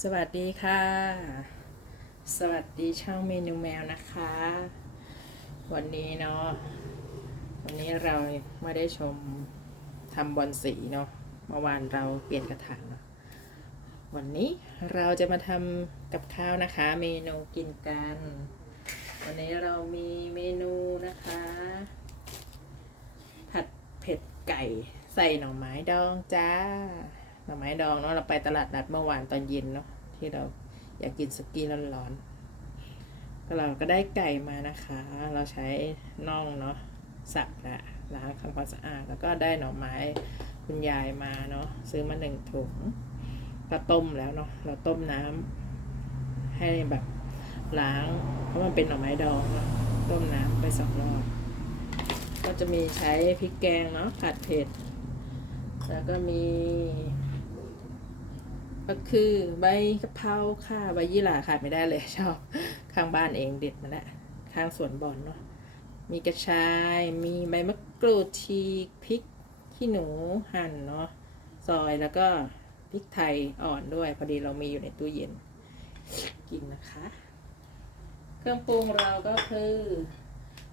สวัสดีค่ะ สวัสดีช่องเมนูแมวนะคะ วันนี้เนาะวันนี้เราไม่ได้ชมทำบอลสีเนาะเมื่อวานเราเปลี่ยนกระถางวันนี้เราจะมาทำกับข้าวนะคะ เมนูกินกัน วันนี้เรามีเมนูนะคะ ผัดเผ็ดไก่ใส่หน่อไม้ดองจ้า น่อไม้ดองเนาะเราไปตลาดนัดเมื่อวานตอนเย็นเนาะที่เราอยากกินสกี้ร้อนๆก็เราก็ได้ไก่มานะคะ เราใช้น่องเนาะสับละล้างทำความสะอาดแล้วก็ได้หน่อไม้คุณยายมาเนาะซื้อมาหนึ่งถุงก็ต้มแล้วเนาะเราต้มน้ำให้แบบล้าง เพราะมันเป็นหน่อไม้ดองเนาะต้มน้ำไปสองรอบก็จะมีใช้พริกแกงเนาะผัดเผ็ด แล้วก็มี ก็คือใบกะเพราค่ะ ใบยี่หร่าขาดไม่ได้เลยชอบข้างบ้านเองเด็ดมาแล้วข้างสวนบอลเนาะมีกระชาย มีใบมะกรูดชีกพริกขี้หนูหั่นเนาะซอยแล้วก็พริกไทยอ่อนด้วย พอดีเรามีอยู่ในตู้เย็น กินนะคะ เครื่องปรุงเราก็คือ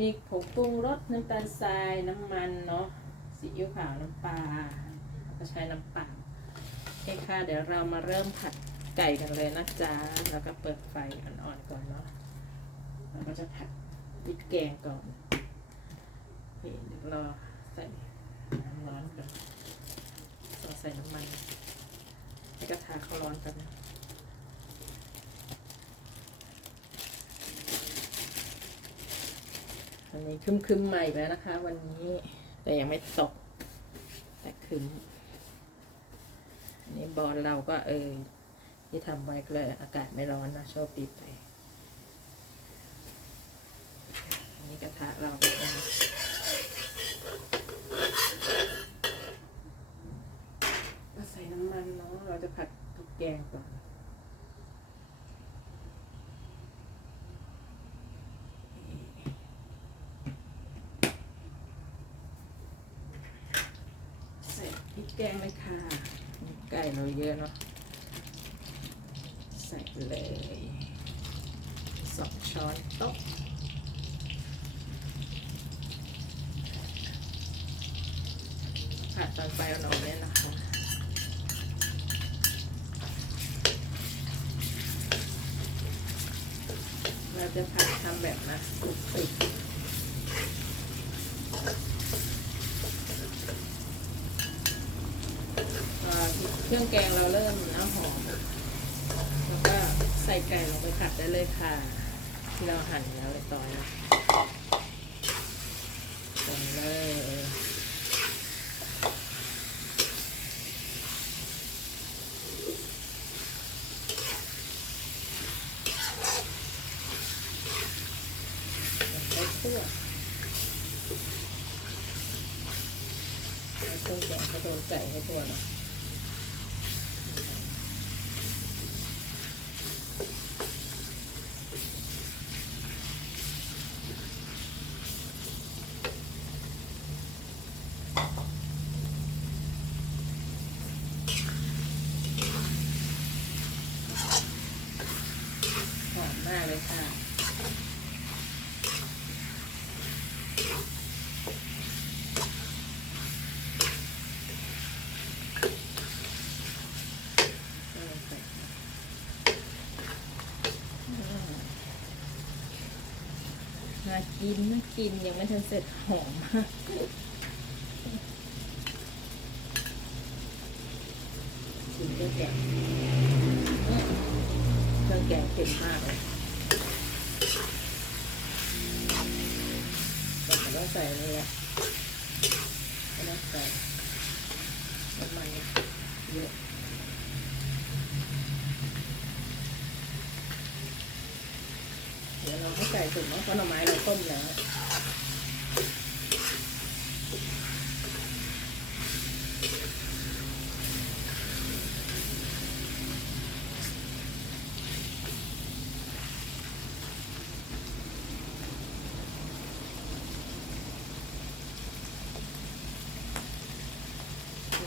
มีผงปรุงรสน้ำตาลทรายน้ำมันเนาะซีอิ๊วขาวน้ำปลาก็ใช้น้ำปลา เคค่ะ เดี๋ยวเรามาเริ่มผัดไก่กันเลยนะจ๊ะ แล้วก็เปิดไฟอ่อนๆก่อนเนาะเราก็จะผัดพริกแกงก่อนนี่เดี๋ยวรอใส่น้ำร้อนก่อนรอใส่น้ำมันให้กระทะเขาร้อนกันนะวันนี้คึมคึมๆใหม่แล้วนะคะ วันนี้แต่ยังไม่ตก แต่คึม นนี้บอลเราก็เออ ที่ทำไว้ก็เลยอากาศไม่ร้อนนะโชคดีไปอันนี้กระทะเราเป็นก็ใส่น้ำมันเนาะเราจะผัดทุกแกงก่อนใส่พริกแกงเลยค่ะ ไก่เราเยอะเนาะใส่เลยสองช้อนโต๊ะผัดตอนไฟอ่อนๆเนี่ยนะคะเราจะผัดทำแบบนะคลุกคลิกเอ่อเครื่อง แกงเราเริ่มน้ำหอม แล้วก็ใส่ไก่ลงไปผัดได้เลยค่ะ ที่เราหั่นแล้วเรียบร้อยนะลงเลยลงไปทั่วแล้วเครื่องแกงก็โดนไก่ให้ทั่วเนาะ หอ มมากเลยค่ะน่ากินน่ากิน ยังไม่ทันเสร็จหอมมากชิมเครื่องแกงอืมเครื่องแกงเผ็ดมากเลย แต่ต้องใส่เลยอะไม่ต้องใส่น้ำมันเยอะเดี๋ยวเราให้ไก่สุกเนาะเพราะหน่อไม้เราต้มแล้ว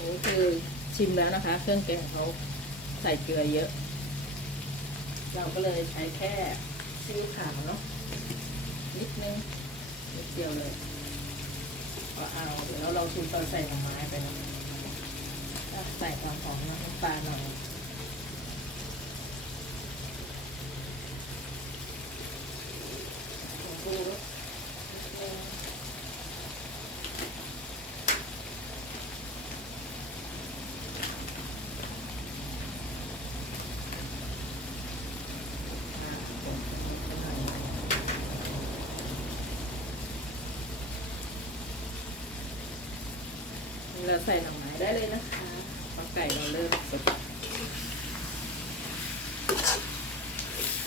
นี้คือชิมแล้วนะคะ เครื่องแกงเขาใส่เกลือเยอะ เราก็เลยใช้แค่ซีอิ๊วขาวเนาะนิดนึงนิดเดียวเลยก็เอาเดี๋ยวเราชิมตอนใส่หน่อไม้ไปนะใส่ความหอมน้ำปลาหน่อยผงชูรสนิดนึง เรา ใส่หน่อไม้ได้เลยนะคะเพราะไก่เราเริ่มสุก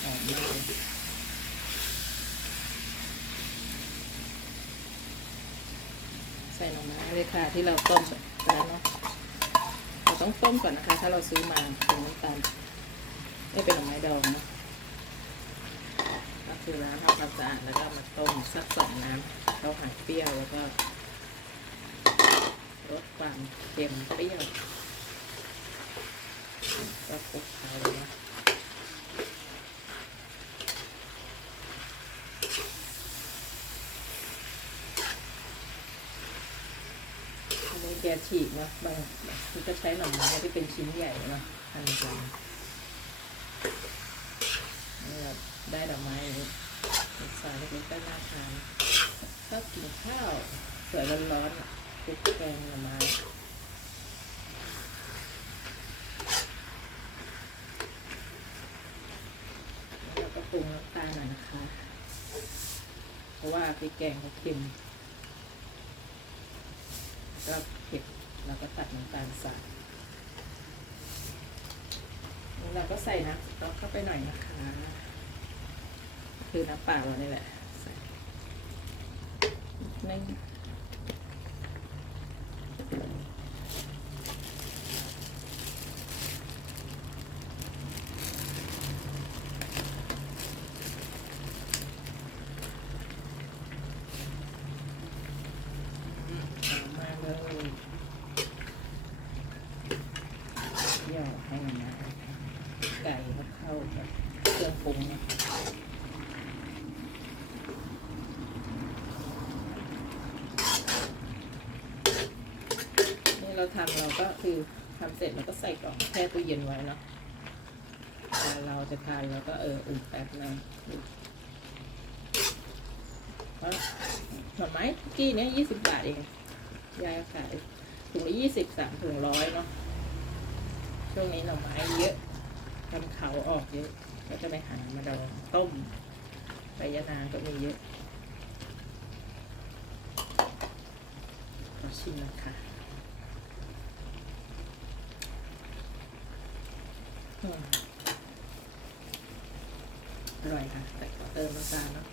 หอมมากเลยใส่หน่อไม้เลยค่ะที่เราต้มไปแล้วเนาะเราต้องต้มก่อนนะคะ ถ้าเราซื้อมาเป็นน้ำตาลไม่เป็นหน่อไม้ดองเนาะก็คือล้างทำความสะอาดแล้วก็มาต้มสักสองน้ำเราหั่นเปรี้ยวแล้วก็ ลดความเค็มเปรี้ยวก็คลุกเคล้าเลยนะอันนี้แกฉีกนะบางบางทีก็ใช้หน่อไม้ที่เป็นชิ้นใหญ่นะหั่นกันนี่เราได้ดอกไม้อย่างนี้ใส่เล็กๆก็น่าทานก็กินข้าวสวยร้อนๆ อะคลุกแกงหน่อไม้แล้วเราก็ปรุงน้ำตาลหน่อยนะคะ เพราะว่าพริกแกงเขาเค็มแล้วก็เผ็ดเราก็ตัดน้ำตาลใส่แล้วเราก็ใส่น้ำสต๊อกเข้าไปหน่อยนะคะ คือน้ำเปล่าเรานี่แหละ ใส่นิดนึงเอามาเลยเคี่ยวให้มันนะไก่เขาเข้ากับเครื่องปรุงเนี่ย นี่ เราทำเราก็คือทำเสร็จเราก็ใส่กล่องแช่ตู้เย็นไว้เนาะแต่เราจะทานเราก็เอออุ่นแป๊บนึงเพราะหน่อไม้กี้เนี้ยยี่สิบบาทเองยายขายถุงละยี่สิบสามถุงร้อยเนาะช่วงนี้หน่อไม้เยอะทำเขาออกเยอะก็จะไปหามาดองต้มใบยะนางก็มีเยอะขอชิมนะคะ อร่อยค่ะ แต่ขอเติมน้ำตาลเนาะ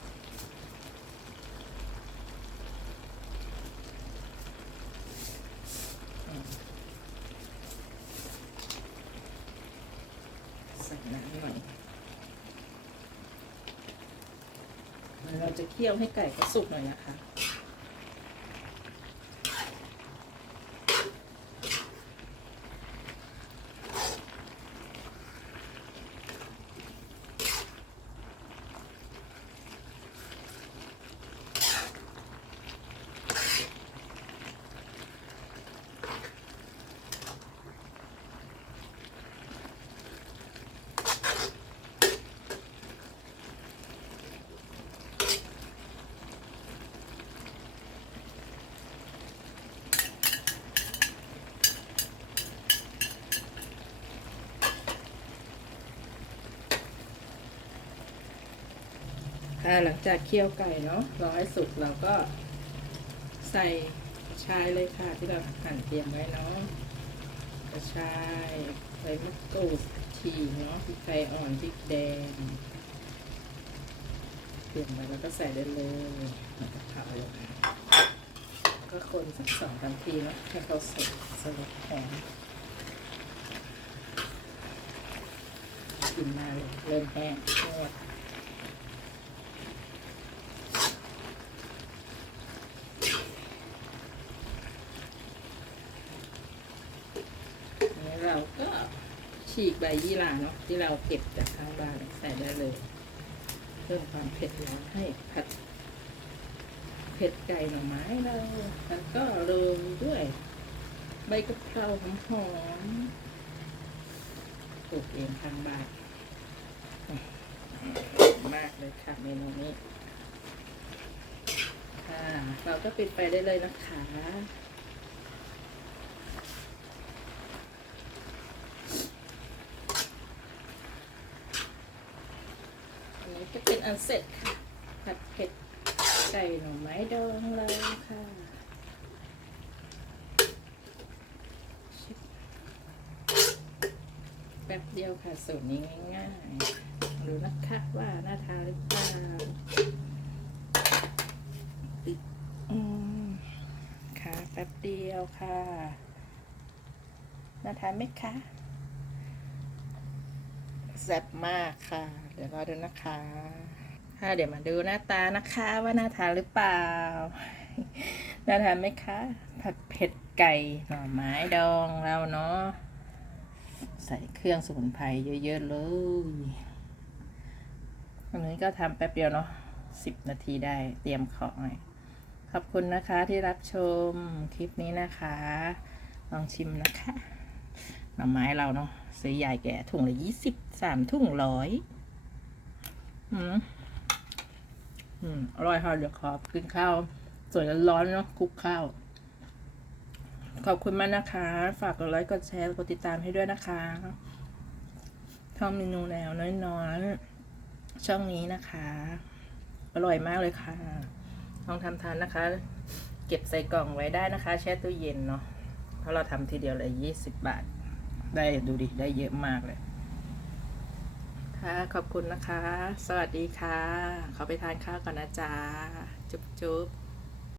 อืมใส่น้ำหน่อยแล้วเราจะเคี่ยวให้ไก่เขาสุกหน่อยนะคะ หลังจากเคี่ยวไก่เนาะรอให้สุกเราก็ใส่กระชายเลยค่ะที่เราหั่นเตรียมไว้เนาะกระชายใบมะกรูดฉีเนาะพริกไทยอ่อนพริกแดงเตรียมไว้แล้วก็ใส่ได้เลยแล้วก็เผาเลยค่ะก็คนสักสองสามทีเนาะให้เขาสุกสลดหอมกินมาเลยเริ่มแห้งนวด นี่เราก็ช ฉีกใบยี่หร่าเนาะที่เราเก็บจากข้างบ้านใส่ได้เลย เพิ่มความเผ็ดร้อนให้ผัด เผ็ดไก่หน่อไม้เราแล้วก็โรยด้วย ใบกะเพราหอมๆปลูกเองข้างบ้านมากเลยค่ะเมนูนี้ค่ะเราก็ปิดไปได้เลยนะคะ อันนี้ กันเสร็จค่ะ ผัดเผ็ดไก่หน่อไม้ดองเราค่ะแป๊บเดียวค่ะสูตรนี้ง่ายๆดูนะคะว่าน่าทานหรือเปล่าติดอืมค่ะ แป๊บเดียวค่ะ น่าทานไหมคะแซ่บมากค่ะ เดี๋ยวรอดูนะคะ ค่ะเดี๋ยวมาดูหน้าตานะคะว่าน่าทานหรือเปล่า น่าทานไหมคะ ผัดเผ็ดไก่หน่อไม้ดองเราเนาะ ใส่เครื่องสมุนไพรเยอะๆเลยอันนี้ก็ทำแป๊บเดียวเนาะสิบนาทีได้เตรียมของไว้ขอบคุณนะคะที่รับชมคลิปนี้นะคะ ลองชิมนะคะ หน่อไม้เราเนาะซื้อใหญ่แก่ถุงละยี่สิบสามถุงร้อยอืม อืมอร่อยค่ะเดี๋ยวขอกินข้าวสวยร้อนๆเนาะคลุกข้าว ขอบคุณมากนะคะ ฝากกดไลค์กดแชร์กดติดตามให้ด้วยนะคะทำเมนูแนวน้อยๆช่องนี้นะคะ อร่อยมากเลยค่ะ ลองทำทานนะคะ เก็บใส่กล่องไว้ได้นะคะ แช่ตู้เย็นเนาะเพราะเราทำทีเดียวเลยยี่สิบบาท ได้ดูดิได้เยอะมากเลย ค่ะ ขอบคุณนะคะ สวัสดีค่ะ ขอไปทานข้าวก่อนนะจ๊ะ จุ๊บจุ๊บ